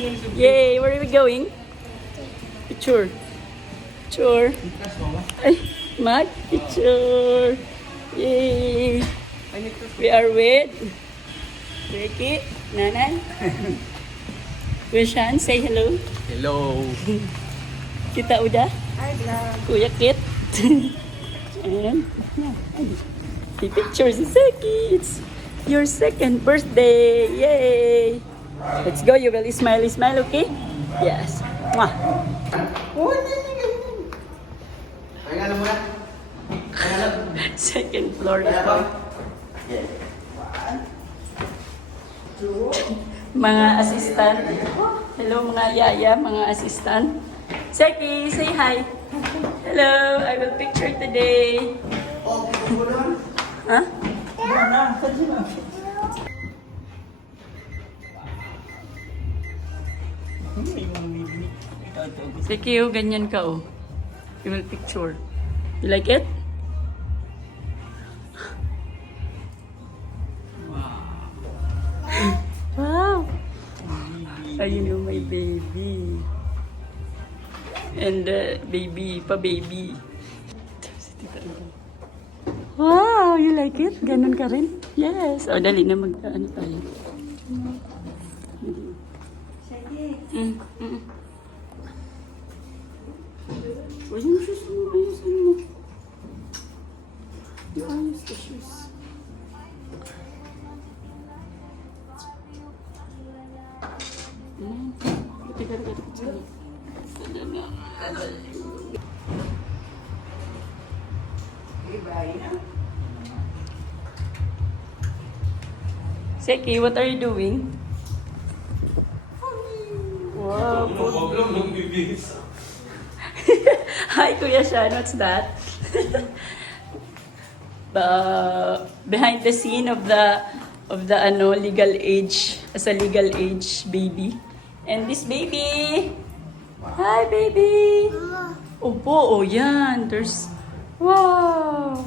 Yay! Where are we going? Picture. Picture. Ay, mag picture. Yay! We are with Ricky, Nanay. Wishan, say hello. Hello. Kita udah. Hi, vlog. Kuya Kit. And yeah, the pictures is Seki. It's your second birthday. Yay! Let's go. You will smile, okay? Yes. Mwah. Second floor ito. Mga assistant. Hello mga yaya, mga assistant. Seki, say hi. Hello, I will picture today. Huh? Seki, oh, ganyan ka, oh. You will picture. You like it? Wow! Ayun yung my baby. And baby, pa-baby. Wow! You like it? Ganon ka rin? Yes! O, dali na mag-ano tayo. O, yung shoes mo. Ayusin mo. You ayos the shoes. Seki, what are you doing? Wow, hi, Kuya Shan, what's that? Behind the scene of the legal age, as a legal age baby. And this baby. Hi, baby. Opo, oh yan. There's, wow.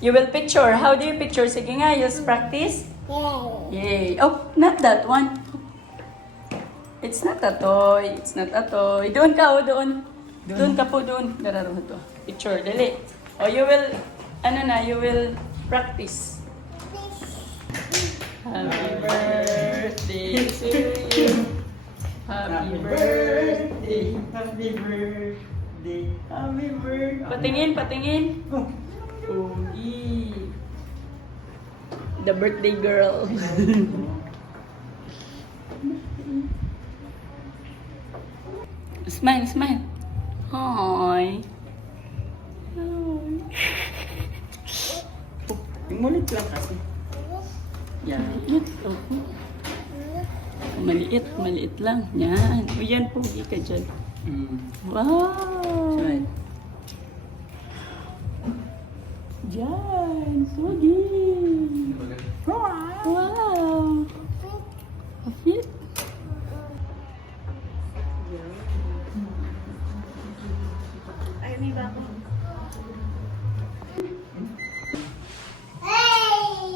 You will picture. How do you picture? Sige nga, just practice. Yay. Oh, not that one. It's not a toy. It's not a toy. Doon ka, oh, doon. Doon ka po, doon. Dararo to. Picture, dali. Oh, you will, you will practice. Happy birthday to you. Happy birthday. Happy birthday. Happy birthday. Patingin. Pogi. The birthday girl. Smile. Hi. Mulit lang kasi. Yan. Maliit lang. Yan. O yan, pogi ka dyan. Wow. Right. Yan. Pogi. Wow. A fit. Ay, may bago.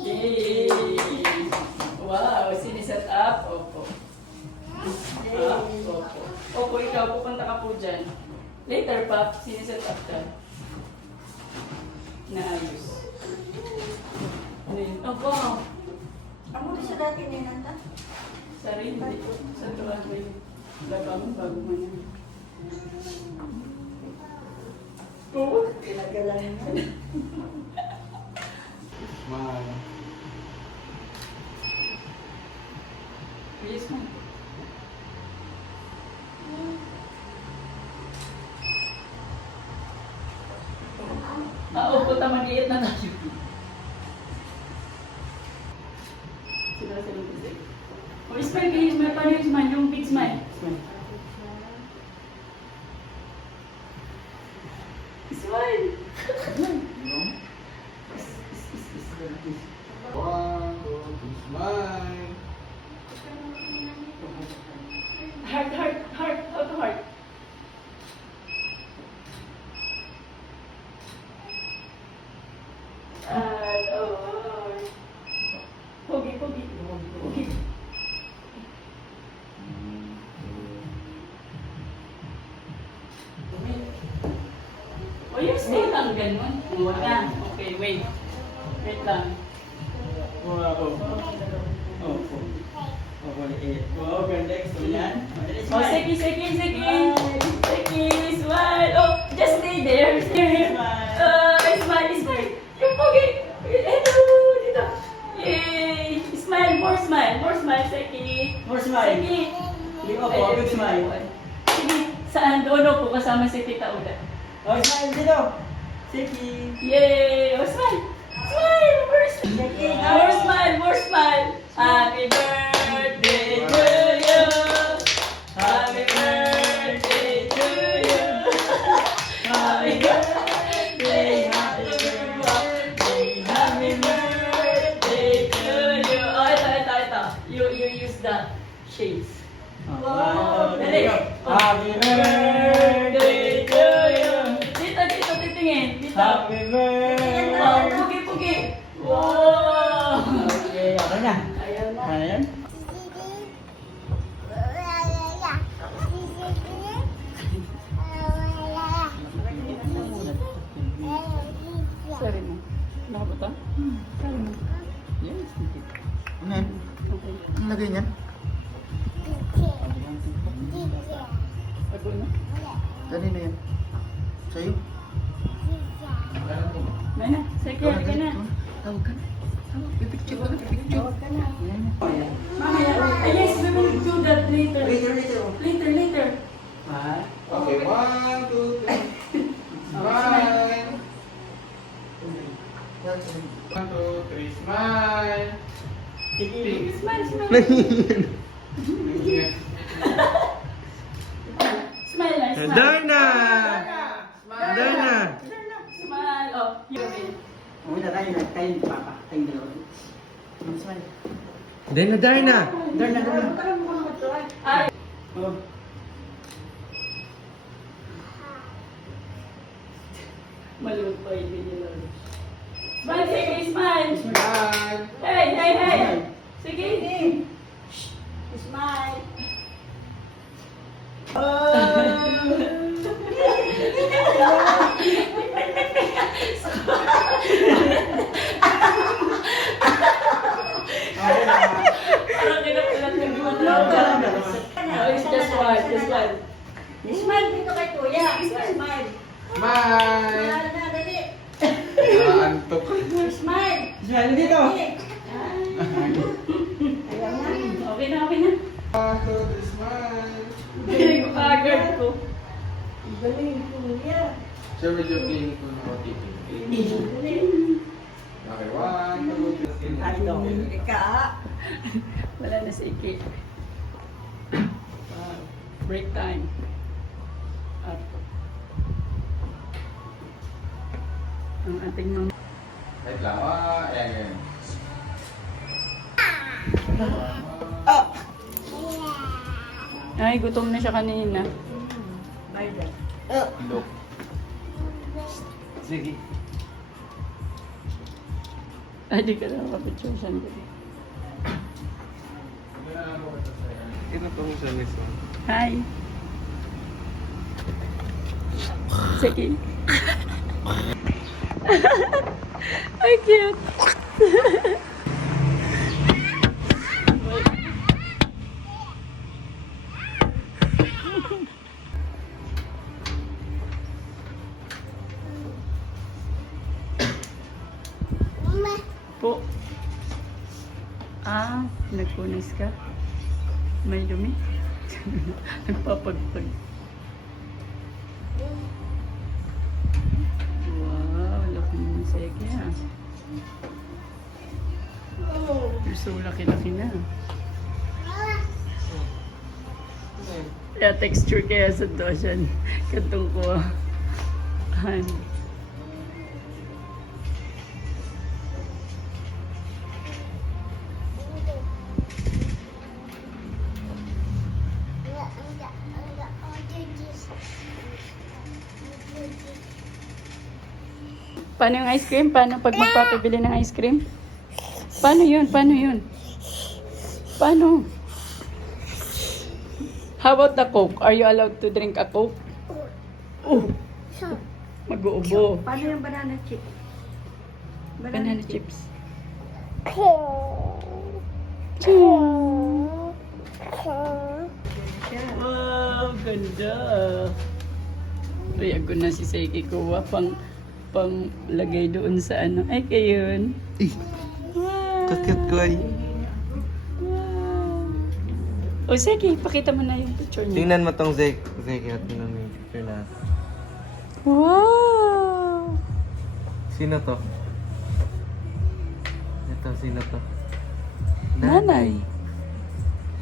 Yay! Wow, siniset up. Opo. Opo, ikaw, pupunta ka po dyan. Later pa, siniset up ka. Naayos. Ano yun? Opo. Amo na siya dati ninanta? Sarili. Sa tuwan ba yun? Labang bago man yun. Oo. Pinagalan niya. Smile. Yes, ma'am. Opo, mag-iit na tayo. Sila kasi. Oh, smile kayo, smile. Paano yung smile? Yung big smile. Smile. Smile! One, two, smile. Heart. How to heart? Pogi. O yung stay lang ganun. Wala. Okay, wait. Wait lang. Wow. Oh, maliit. Wow, ganda. Gusto yan? Oh, sige. Sige, smile. Oh, just stay there. Smile. Yung pogi. Hello, dito. Yay. Smile, more smile, sige. More smile. Sige. Hindi ko po, big smile. Sige, saan? Doon po kasama si Tita Uda. Oh, smile dito. Sige. Yay! Oh, smile! Smile! More smile! Happy birthday to you! Happy birthday to you! Happy birthday! Happy birthday to you! Oh, ito. You use the shades. Wow. Dali. Happy birthday to you. Dito, titingin. Dito. Happy birthday. Wow, pugi. Wow! Okay, ako na. Ayaw na. Ayan. Sorry mo. Nakabata? Sorry mo. Yes. Ano yan? Okay. Ang lagay niyan? Ako na. Kanino yan? Sa'yo? May na. Sige, halika na. Tawag ka na. Tawag. Pipicture ka na. Pipicture. Mamaya. Yes, we will do that later. Later. Ha? Okay, 1, 2, 3. Smile. 1, 2, 3, smile. Smile. Yes. Smile na. Smile. Darna! Smile. Darna! Smile. Oh, you will. Umuna tayo na. Tayo papa. Tayong dalawa. Smile. Darna! Darna! Darna. Ay. Oh. Maluwag pa yung video. Smile, sige, smile. Smile. Hey. Sige. Shh. Smile. Parang kinapulat yung buwan. Oh, it's just one. Smile dito kay Kuya. Smile. Smile. Smile na, dali. Naantok. Smile. Smile dito. Okay na. 1, 2, 3, smile. Hindi ko agad ko. Galing Kuya. Sir, medyo clean ko na konti. Okay, 1, 2, 3. Ano? Ika. Wala na si Iki. Break time. Up. Ang ating mga... Wait lang. Ayan. Ay, gutom na siya kanina. Look. Sige. Ay, di ka na kapityo siya. Ito po sa mismo. Hi. Sige. Ay, cute. Po. Ah, nagpunis ka? May dumi? Nagpapagpag. Wow, laki mo seke ha. You're so laki-laki na. Kaya texture kaya sa dosyan. Katong ko. Paano yung ice cream? Paano pag magpapabili ng ice cream? Paano yun? Paano? How about the Coke? Are you allowed to drink a Coke? Oh! Mag-uubo. Paano yung banana chip? Banana chips. Wow, ganda. Ay, ako na si Seki kuha pang lagay doon sa ano. Ay, kayon. Wow. Kakit ko ay. Wow. O, Seki, pakita mo na yung picture niya. Tingnan mo tong Zek. Zek, tingnan mo yung picture na. Wow! Sino to? Ito, sino to? Nanay.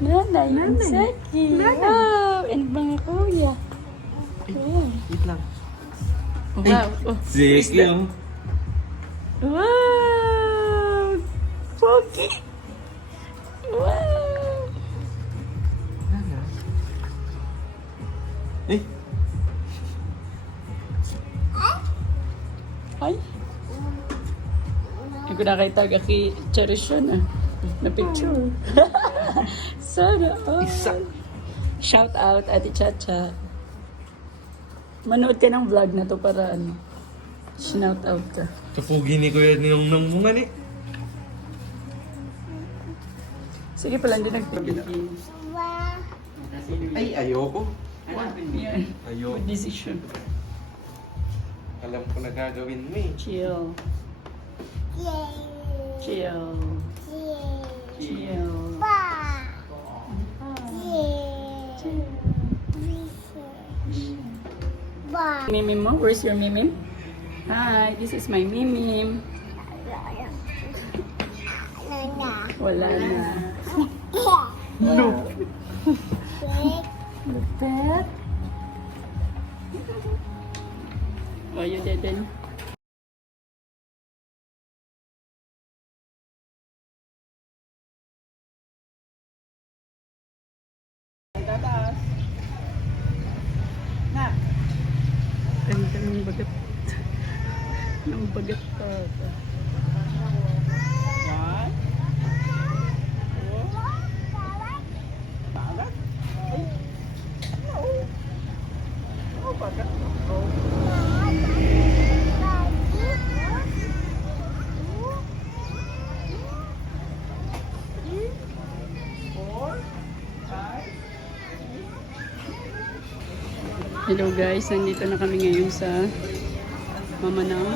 Nanay, yung Seki. Wow! And mga kuya. Wow. Wait lang. Wow. Oh, who's Zek, that? yung. Wow! Pogi! Wow! Eh, Ay! Hindi ko nakita kay Cherish yun ah. Na picture. Sana all. isa. Shout out, Ate Chacha. Manood ka ng vlog na to para ano. Shout out ka. Kapugi ni Kuya niyong nang bunga ni. Sige pala, hindi nagtigil. Ay, ayoko. Yan. Ayoko. Good decision. Alam ko na gagawin mo eh. Chill. Chill. Chill. Mimim mo? Where's your mimim? Hi, this is my mimim. Wala na. No. Pet. Oh, you didn't. Ganda ng bagat. Ng bagat pa. What? Bagat? Ay. Oh, bagat. Oh. Hello guys, nandito na kami ngayon sa Mamanang.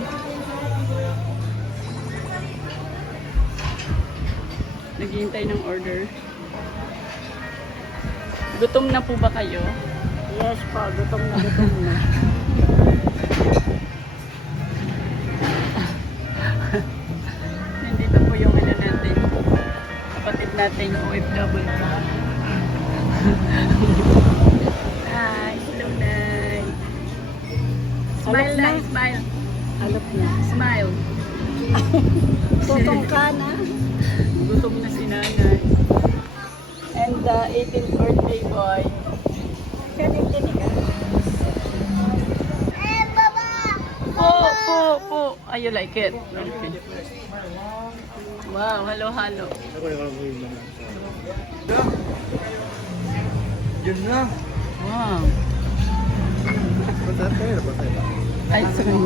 Naghihintay ng order. Gutom na po ba kayo? Yes po, gutom na gutom na. Nandito po yung ano natin, kapatid natin yung OFW. Hi, hello Nay. Smile na, smile. Halop na. Smile. Tutong ka na. Gutom na si Nanay. And the 18th birthday boy. Kanin-kanin ka. Po. Oh, you like it? Okay. Wow, halo-halo. Yun na. Wow. Punta tayo, Ay, sorry.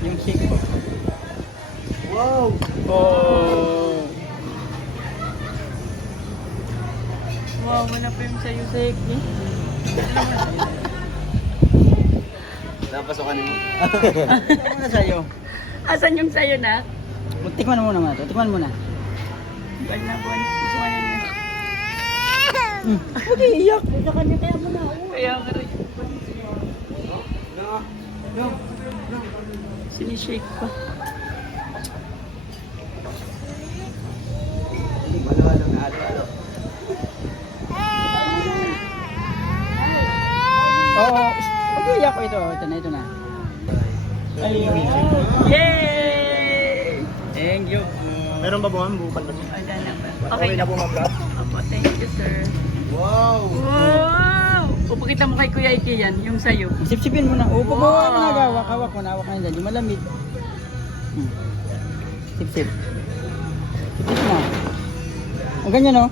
yung shake ko. Wow! Oh. Wow, wala pa yung sayo sa Eki. Napasokan mo. Ano na sa'yo? Asan yung sayo na? Tikman mo naman ito. Tikman mo na. Buwan na buwan. Gusto ka na niya. Hindi, iyak. Sa kanya kaya mo na. Kaya ka rin. Sinishake pa. Halo-halo na halo-halo. Oo. Pag-iyak ko ito. Ito na. Yay! Thank you. Meron ba buwan? Bukal ba? Wala na ba? Okay na. mag-vlog? Opo, thank you sir. Wow! Wow! Upakita mo kay Kuya Iki yan, yung sayo. Sipsipin mo na. Upo mo Wow. na. Hawak mo na. Hawak mo na dyan. Yung malamig. Sip-sip. Sip mo. O ganyan o.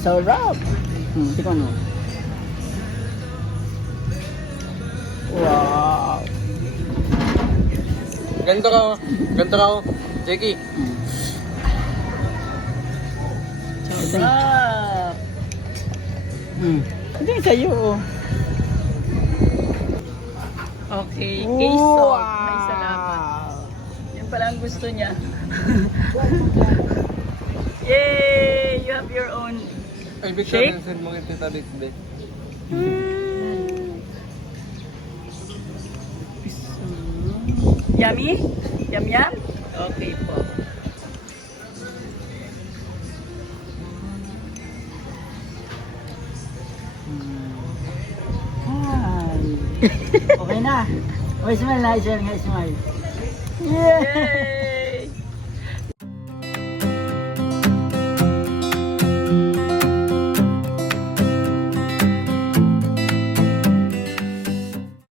Sarap. Tikman mo. Wow. Ganito ka, oh. Ganito ka, oh. Jackie. Sarap! Hindi sa'yo, oh. Okay, queso. Ay, salamat. Yan pala ang gusto niya. Yay! You have your own. Ay, Shake? Victor, send mo kay Tita Bixby. Yummy? Yum yum? Okay po. Hi. Okay na. Oh, smile na. Smile nga, smile. Yay!